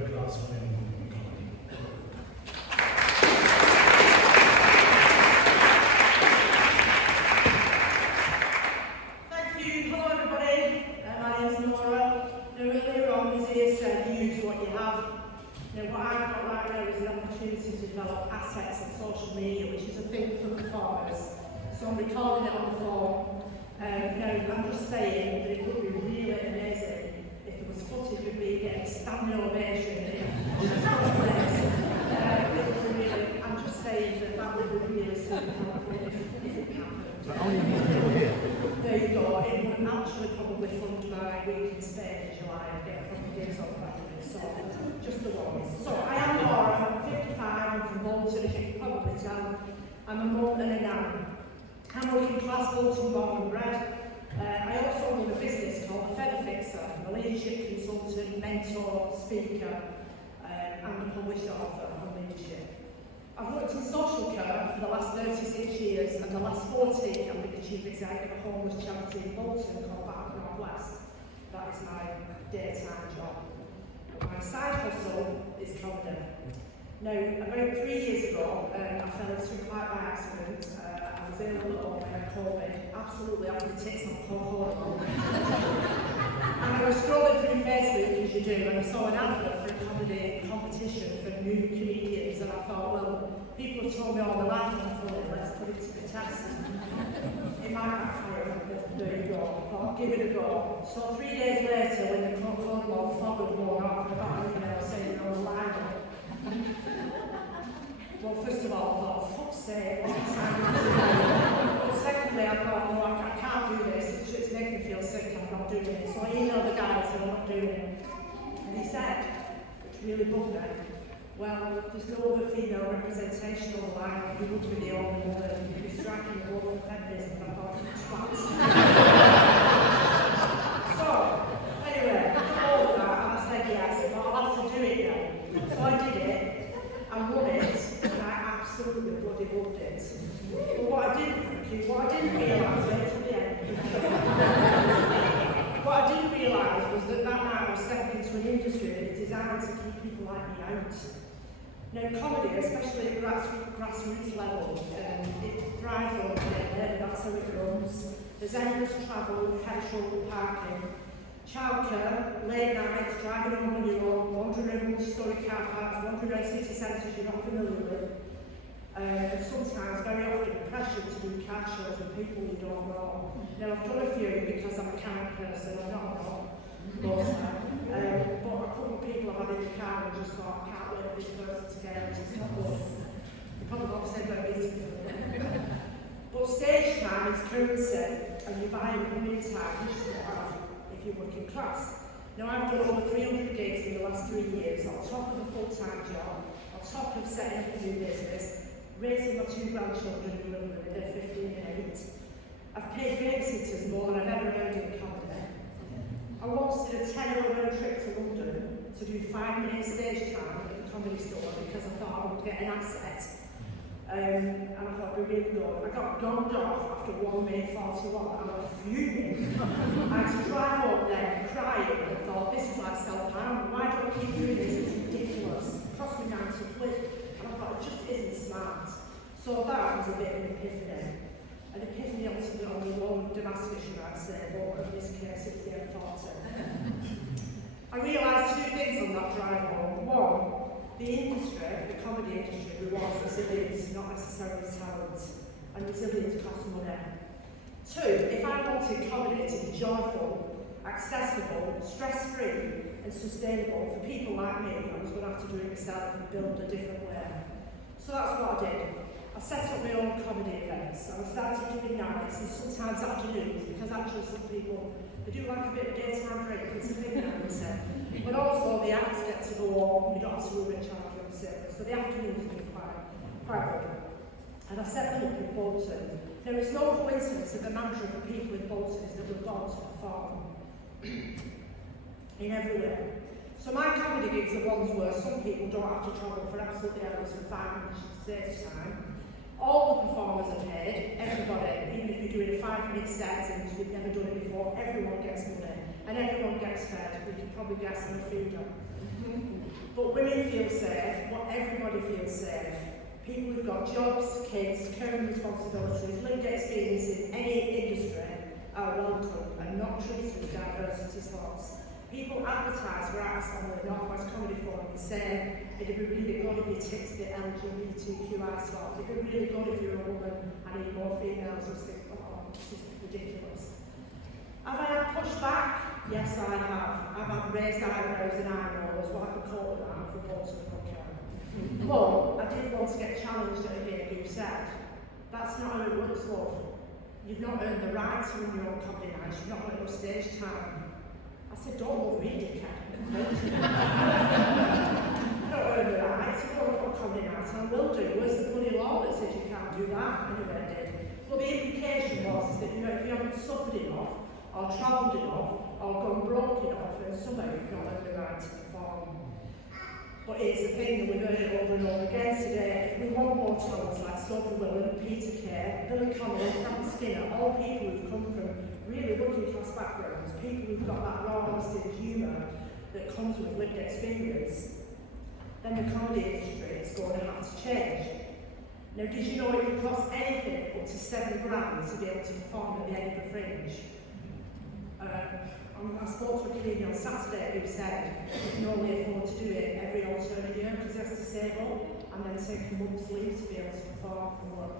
world-class women in comedy. Thank you. Hello everybody. My name is Maura. Now earlier on, Ms. said use what you have. Now what I've got right now is an opportunity to develop assets on social media, which is a thing for performers. So I'm recording it on the phone. Now I'm just saying that it would be really amazing if there was footage of me getting a standing ovation on the first place. I'm just saying that would be really super helpful if it happened. But only these people here. There you go. It would actually probably fund my week in Spain in July and get a couple of days off back in it. So just the one. So I am Maura, I'm 55, I'm from Bolton, as you can probably tell. I'm a mum and a nan. I'm working class Bolton born and bred. I also run a business called The Feather Fixer. I'm a leadership consultant, mentor, speaker, and a published author on leadership. I've worked in social care for the last 36 years, and the last 40 I'm the chief executive of a homeless charity in Bolton called Back North West. That is my daytime job. My side hustle is comedy. Now, about 3 years ago, I fell into a quite by accident. I was ill at home, I had COVID, absolutely off the tits on horrible. And I was scrolling through Facebook, as you do, and I saw an advert for a comedy competition for new comedians, and I thought, well, people have told me all my life I'm funny, let's put it to the test. It might backfire, but there you go. I thought, give it a go. So 3 days later, when the corona fog had worn off, I got an email saying I was live. Well, first of all, I thought, fuck's sake, what's exciting to do? But secondly, I thought, no, I can't do this, it's making me feel sick, I'm not doing it. So I emailed the guy and said, I'm not doing it. And he said, which really bugged me, well, there's no other female representation on the line, you would be the only woman, you'd be striking the blow for feminism, and I thought, twat. So, anyway, I got all of that, and I said yes, but I'll have to do it now. So I did it, I won it, and I absolutely bloody loved it. But what I didn't realise, right to the end, what I didn't realise was that night I was stepping into an industry that is designed to keep people like me out. Now, comedy, especially at grassroots level, it thrives on the internet, that's how it runs. There's endless travel, petrol, parking, childcare, late nights, driving home on your own, wandering around multi-storey car parks, wandering around city centres you're not familiar with. And sometimes, very often, pressure to do car shows with people you don't know. Now, I've done a few because I'm a kind person, I'm not most of them. But a couple of people I've had in the car and just thought, I can't wait for this person to get out, it's not good. They probably got to say about busy for them. But stage time is currency, and you buy a minute time, you should have if you're working class. Now, I've done over 300 gigs in the last 3 years, on top of a full-time job, on top of setting up a new business, raising my 2 grandchildren in London, they're 15 and 8. I've paid babysitters more than I've ever earned in comedy. I once did a 10-hour road trip to London to do 5-minute stage time at the Comedy Store because I thought I would get an asset. And I thought it'd be really good. I got gonged off after 1 minute 41 and I was fuming. I had to drive up there crying and thought, this is like self-harm. Why do I keep doing this? It's ridiculous. It cost me 90 quid. And I thought, it just isn't smart. So that was a bit of an epiphany. An epiphany on the road of Damascus, you might say, but in this case it's the M40. I realised 2 things on that drive home. One, the industry, the comedy industry, rewards resilience, not necessarily talent, and resilience costs money. 2, if I wanted comedy to be joyful, accessible, stress-free, and sustainable for people like me, I was going to have to do it myself and build a different way. So that's what I did. I set up my own comedy events, and I started doing nights and sometimes afternoons, because actually some people, they do like a bit of daytime break, it's a big night, isn't it? But also the acts get to go home, you don't have to worry about childcare and sickness, so the afternoons have been quite good. And I set them up in Bolton. There is no coincidence that the mantra for people in Bolton is that we're born to perform in every way. So my comedy gigs are ones where some people don't have to travel for absolutely hours for 5 minutes stage time. All the performers are paid, everybody, even if you're doing a 5-minute set and you've never done it before, everyone gets money. and everyone gets fed. We can probably guess on the food on. But women feel safe, everybody feels safe. People who've got jobs, kids, caring responsibilities, lived experience in any industry are welcome and not treated with diversity slots. People advertise for artists on the North West Comedy Forum and say it'd be really good if you ticked the LGBTQI slot. It'd be really good if you're a woman and need more females. I think, oh, this is ridiculous. Have I had pushback? Yes, I have. I've had raised eyebrows and eye rolls, what I could call them from Bolton and But I did want to get challenged at a gig who said, that's not how it works, love. You've not earned the right to run your own comedy night, you've not earned enough stage time. I said, don't love me, dickhead. Not earned the right to run your own comedy night, and I will do. Where's the bloody law that says you can't do that? Anyway, I did. Well, the implication was that, you know, if you haven't suffered enough, or travelled enough, or gone broke enough, then somehow you've not earned the right to perform. But it's the thing that we've heard it over and over again today. If we want more talents like Sophie Willan, Peter Kay, Billy Connolly, Frank Skinner, all people who've come from really working class backgrounds, people who've got that raw honesty and humour that comes with lived experience, then the comedy industry is going to have to change. Now, did you know it would cost anything up to £7 grand to be able to perform at the Edinburgh Fringe? I spoke to a comedian on Saturday who said he can only afford to do it every alternate year because he has to save up and then take a month's leave to be able to perform from work.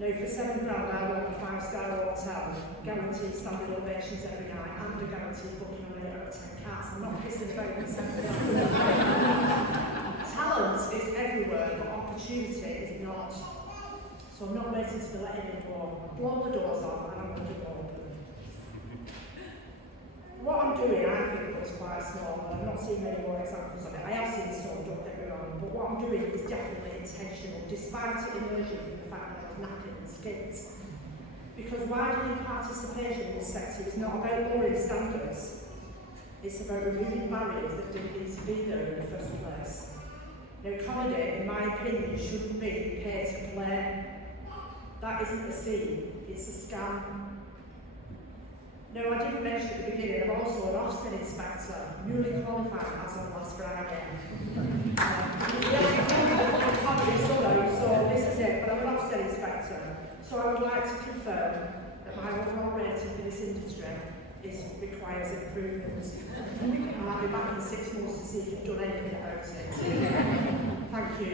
Now, for £7 grand, I want a 5-star hotel, guaranteed standing ovations every night, and a guaranteed booking on 8 out of 10 cats. I'm not pissing about with £7 grand. Talent is everywhere, but opportunity is not. So I'm not waiting to be let in the door. I've blown the doors off and I'm going to go open. What I'm doing, I think, was quite small, and I've not seen many more examples of it. I have seen some, don't get me wrong, but what I'm doing is definitely intentional, despite it emerging from the fact that I was knackered and skint. Because widening participation in this sector is not about lowering standards, it's about removing barriers that didn't need to be there in the first place. Now, comedy, in my opinion, shouldn't be pay to play. That isn't a scene, it's a scam. Now, I didn't mention at the beginning, I'm also an Ofsted inspector, newly qualified as of last Friday. So this is it, but I'm an Ofsted inspector. So I would like to confirm that my overall rating for this industry requires improvement. And I'll be back in 6 months to see if you've done anything about it. Thank you.